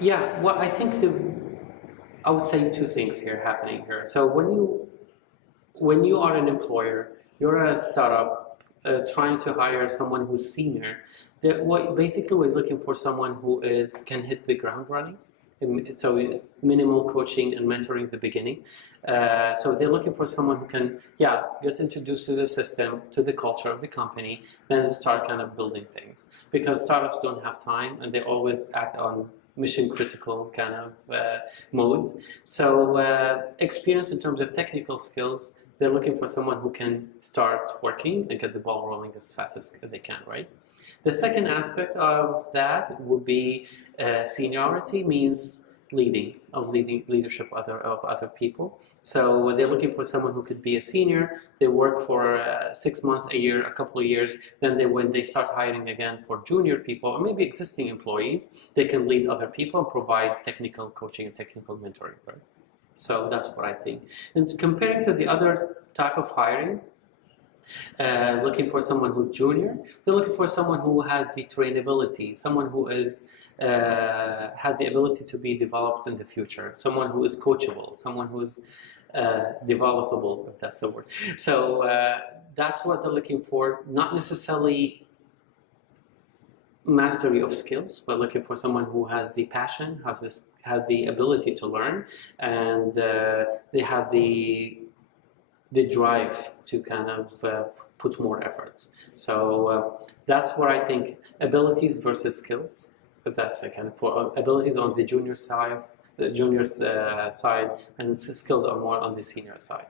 Yeah, well, I think I would say two things here happening here. So when you are an employer, you're a startup trying to hire someone who's senior. Basically we're looking for someone who is can hit the ground running. So minimal coaching and mentoring at the beginning. So they're looking for someone who can, yeah, get introduced to the system, to the culture of the company, then start kind of building things. Because startups don't have time and they always act on mission critical kind of mode. So experience in terms of technical skills, they're looking for someone who can start working and get the ball rolling as fast as they can, right? The second aspect of that would be seniority means leadership of other people. So they're looking for someone who could be a senior. They work for 6 months, a year, a couple of years. Then when they start hiring again for junior people or maybe existing employees, they can lead other people and provide technical coaching and technical mentoring, right? So that's what I think. And comparing to the other type of hiring, looking for someone who's junior, they're looking for someone who has the trainability, someone who is had the ability to be developed in the future, someone who is coachable, someone who's developable, if that's the word. So that's what they're looking for, not necessarily mastery of skills, but looking for someone who has the passion, has the ability to learn, and they have the drive to kind of put more efforts. So that's what I think, abilities versus skills. But that's kind of for abilities on the junior side, and skills are more on the senior side.